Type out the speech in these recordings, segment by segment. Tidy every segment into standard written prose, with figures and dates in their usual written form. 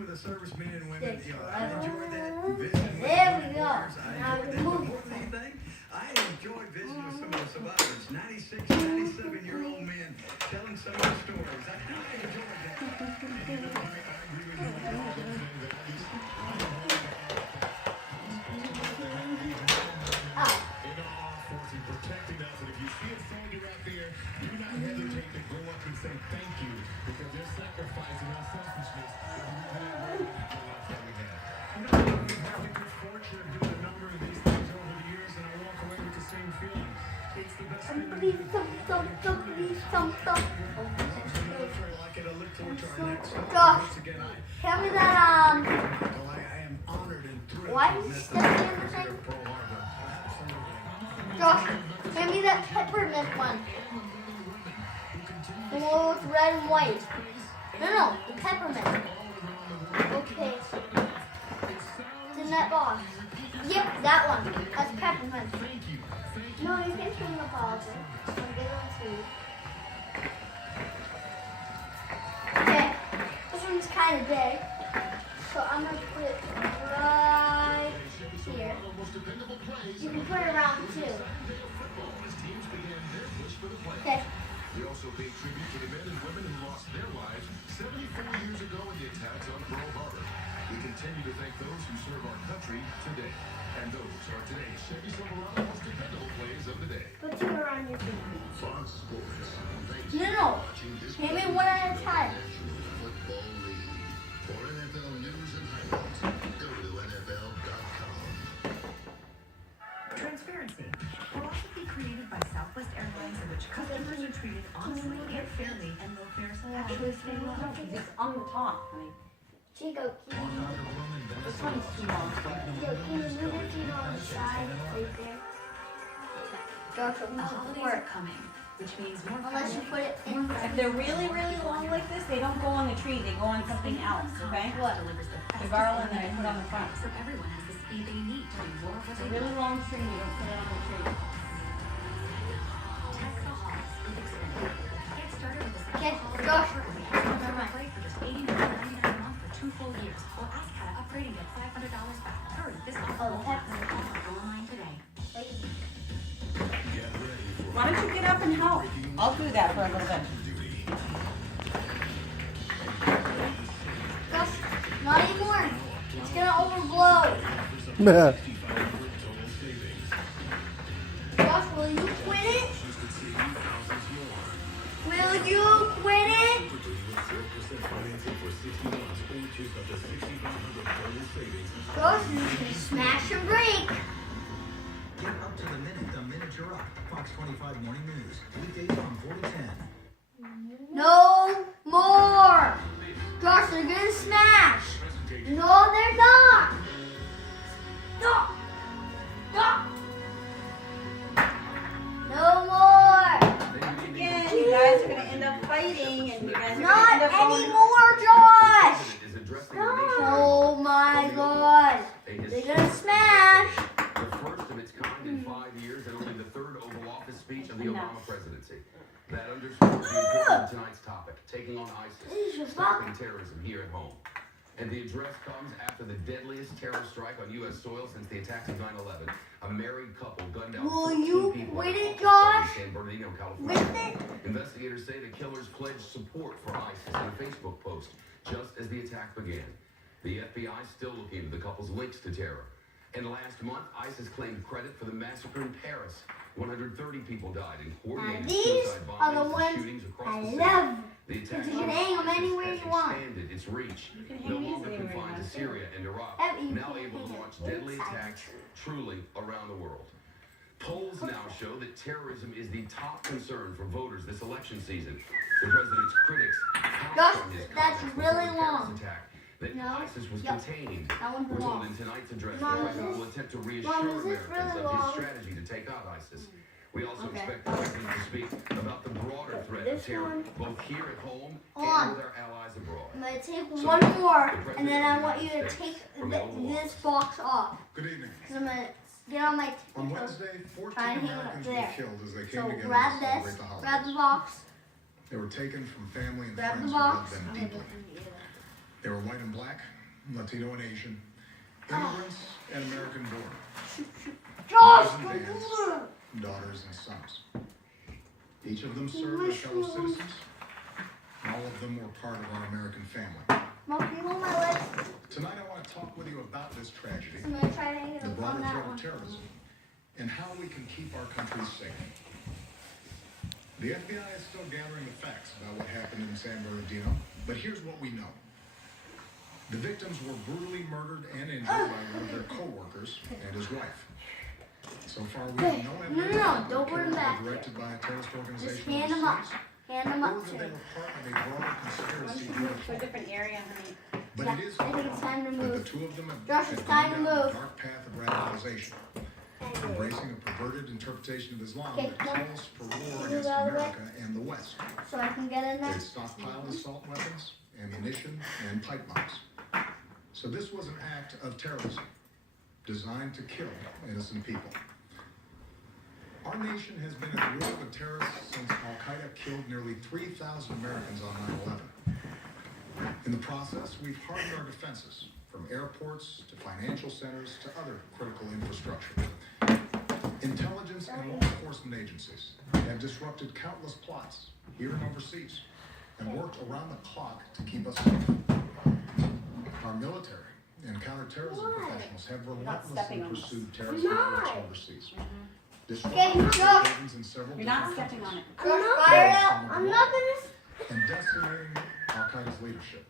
with the servicemen and women. You know, I enjoyed that. Visiting with There the we go. warriors. I Now enjoyed we that. But move. more than anything, I enjoyed visiting with some of the survivors, 96, 97-year-old men, telling some of the stories. I enjoyed that. I agree with you. In all our force in protecting us, and if you see a soldier out there, do not hesitate to go up and say thank you, because they're sacrificing our selfishness. You know, I've had the good fortune of doing a number of these things over the years, and I walk away with the same feeling. It's the best thing to do. Like it, I look forward to our next one. Gosh. Once again, Tell me that, Michael, I am honored and thrilled why to is have he met stepping the in the president thing? of Pearl Harbor. Absolutely. Josh, hand me that peppermint one. The one with red and white. No, the peppermint. Okay. It's in that box. Yep, that one. That's peppermint. No, you can turn the box. I'll get on to you. Okay. This one's kind of big. So I'm going to put it right here. You can put it around too. Okay. We also pay tribute to the men and women who lost their lives 74 years ago in the attacks on Pearl Harbor. We continue to thank those who serve our country today. And those are today's Chevy Silverado most dependable plays of the day. Put two around your feet. Fox Sports. Thanks No. for watching this Hand me one at a time. National Football League. For NFL news and highlights, go to NFL.com. Transparency. Philosophy created by Southwest Airlines in which customers are treated honestly and fairly, and low fares actually stay low. It's on the top, honey. Chico, can you, This one's too long. yo, can you move it to on the side right there? Joshua, The move holidays it are forward. coming, which means more Unless you put it in. If they're really, really long like this, they don't go on the tree. They go on something else, okay? What? delivers the The best garland that I put on the front. so everyone has the speed they need to do more of what It's a they really love. long string. You don't put it on the tree. Tech the Hawks with Xfinity. Get started with the Okay, special Josh. offer where you can upgrade for just $89.99 a month for 2 full years. Or ask how to upgrade and get $500 back. Hurry, this offer Oh, will heck. last. Go online today. Get ready for Why don't you get up and help? I'll do that for a little bit. duty. Josh, not anymore. It's gonna overblow. Josh, will you quit it? Will you quit it? Josh, you can smash and break. Get up to the minute you're up. Fox 25 Morning News. Weekdays from 4 to 10. No more. Josh, they're gonna smash. No, they're not. No. No. No more. Again, you guys are gonna end up fighting, and you guys are gonna Not end up going. anymore, Josh. Is addressing the nation Oh my God. They're gonna smash. the first of its kind in 5 years and only the third Oval Office speech of the Enough. Obama presidency. That underscores the importance of tonight's topic, taking on This is ISIS, stopping terrorism here at home. And the address comes after the deadliest terror strike on U.S. soil since the attacks of 9/11. A married couple gunned down Will 14 you people quit at a it, hospital in Josh? San Bernardino, With California. it? Investigators say the killers pledged support for ISIS in a Facebook post just as the attack began. The FBI still looking into the couple's links to terror. And last month, ISIS claimed credit for the massacre in Paris. 130 people died in coordinated These suicide are the bombings and ones shootings across I the city. love. The attack You can hang them anywhere you want. expanded its reach, You can no hang these longer anywhere you confined to want. Syria and Iraq, That you now can able to hang launch it deadly inside attacks the tree. truly around the world. Polls now show that terrorism is the top concern for voters this election season. The president's critics Josh, count on his that's comments really before the Paris long. attack that No. ISIS was Yep. contained. That one's We're told long. in tonight's address Mom, the is president this- will attempt to reassure Mom, is this Americans really of his long? strategy to take out ISIS. We also Okay. expect the president to speak about the broader threat of This terror, one- both here at home On. and with our allies abroad. I'm gonna take So, one more, the president and then I of the want you to United take States from the Oval this Office. box off. Good evening. Cause I'm gonna get on my On tiptoes. Wednesday, 14 Try and hang it up Americans there. were killed as they came So together grab to this, celebrate the grab the holidays. box, They were taken from family and grab the friends who loved box. them I'm deeply. gonna They were white and black, Latino and Asian, immigrants and American born, Josh, Mothers and come dads, here. daughters and sons. Each of them served their fellow citizens, and all of them were part of our American family. Mom, can you hold my legs? Tonight I want to talk with you about this tragedy, I'm gonna try to hang it the up broader on that threat one. of terrorism, and how we can keep our country safe. The FBI is still gathering the facts about what happened in San Bernardino, but here's what we know. The victims were brutally murdered and injured by one of their co-workers and his wife. So far, we have no evidence that don't the put 'em killings back. were directed by a terrorist Just organization hand them up. overseas, Hand them or up that to they me. were part of a broader conspiracy Let's here move at to a home. different area, honey. But Yeah, it is I think it's time to that the move. two of them have Josh, had it's gone time to down a move. dark path of radicalization, embracing a perverted interpretation of Islam Okay, that come on. calls for war Move against out of the way. America and the West. So I can get in They there. stockpiled assault weapons, ammunition, and pipe bombs. So this was an act of terrorism designed to kill innocent people. Our nation has been at war with terrorists since Al-Qaeda killed nearly 3,000 Americans on 9/11. In the process, we've hardened our defenses, from airports to financial centers to other critical infrastructure. Intelligence and law enforcement agencies have disrupted countless plots here and overseas and worked around the clock to keep us safe. Our military and counterterrorism professionals have relentlessly stepping on this. pursued terrorist Not. networks overseas. Okay, Disrupting Josh. buildings in several You're not different stepping on countries, it. Josh, fire it up. I'm not gonna. and decimating Al-Qaeda's leadership.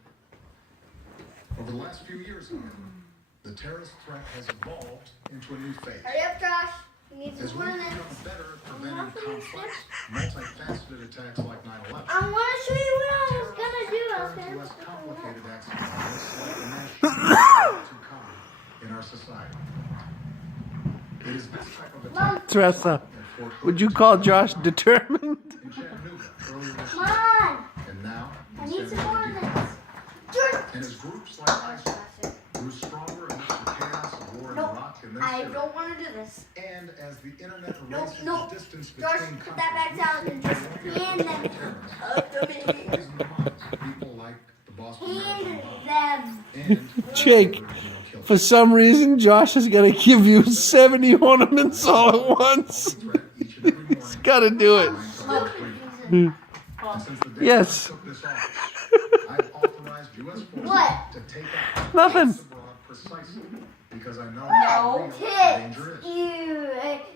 Over the last few years, however, the terrorist threat has evolved into a new phase. Hurry up, Josh. You need As some we've minutes. become better at preventing complex, multifaceted attacks like 9/11, I want to show you what I was gonna do. I was turn to gonna less put complicated acts of violence like the mass shootings too common in our society. It is this type of attack Teresa, at Fort Hood, would you call Josh determined? in Chattanooga earlier this Come year, on. and now I in need San some more Bernardino. minutes. George. And as groups like ISIL grew stronger amidst the chaos of war in Nope. Iraq and then I Syria, don't want to do this. and as the internet Nope, erases nope. the distance George, between put that back countries, down we and see just the hand them terrorists up to to me. poison the minds of people like the Boston Marathon Hand bomb them. and Jake, the original killer. For some reason, Josh is gonna give you 70 ornaments all at once. Threat each and every morning. Gotta do it. And since the day Yes. I took this office, I've authorized U.S. forces What? to take out Nothing. terrorists abroad precisely because I know No. how real the Tits. danger is. You.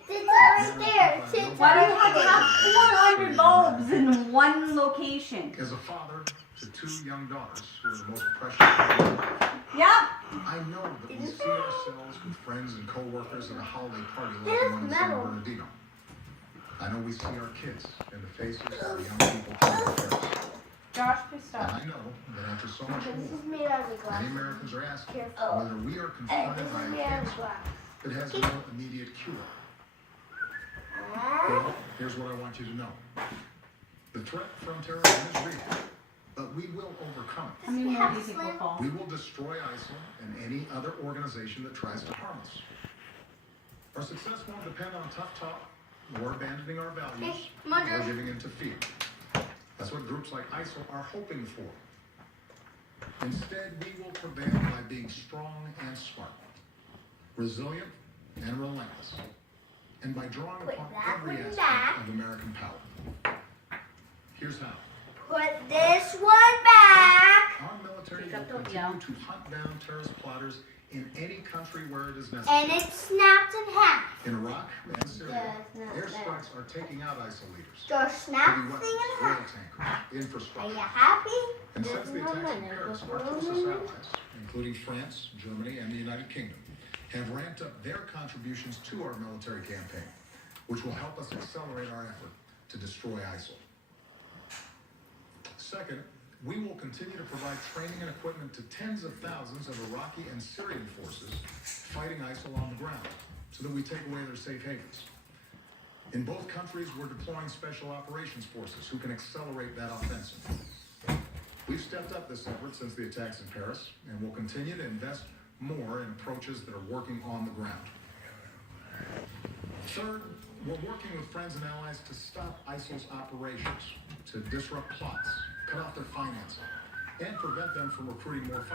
Tits right there. Tits Why do you right have to there. have 400 bulbs in one location? As a father to two young daughters who are the most precious part of my life, Yep. I know that we see ourselves with friends and co-workers at a holiday party like It the is one in San metal. Bernardino. I know we see our kids in the faces of the young people killed by terrorists. Josh, please And stop. I know that after so much This war, is made out of glass. many Americans are asking Careful. whether we are This confronted by is a made out of cancer glass. that has no immediate cure. Well, here's what I want you to know. The threat from terrorism is real, but we will overcome it. How many more do you think will fall? We will destroy ISIL and any other organization that tries to harm us. Our success won't depend on tough talk or abandoning our values Okay, come on, or George. giving in to fear. That's what groups like ISIL are hoping for. Instead, we will prevail by being strong and smart, resilient and relentless, and by drawing Put upon that every one aspect back. of American power. Here's how. Put this one back. Our military Jacob, will don't continue yell. to hunt down terrorist plotters in any country where it is And necessary. it's snapped in half. In Iraq and Syria, Yeah, it's not airstrikes are taking out ISIL leaders. George, snap Heavy the weapons, thing in oil half. tankers, Are you infrastructure. happy? And since There's the no attacks in minute Paris, our before closest minute. allies, including France, Germany, and the United Kingdom, have ramped up their contributions to our military campaign, which will help us accelerate our effort to destroy ISIL. Second, we will continue to provide training and equipment to tens of thousands of Iraqi and Syrian forces fighting ISIL on the ground so that we take away their safe havens. In both countries, we're deploying special operations forces who can accelerate that offensive. We've stepped up this effort since the attacks in Paris, and will continue to invest more in approaches that are working on the ground. Third, we're working with friends and allies to stop ISIL's operations, to disrupt plots, cut off their financing, and prevent them from recruiting more fighters.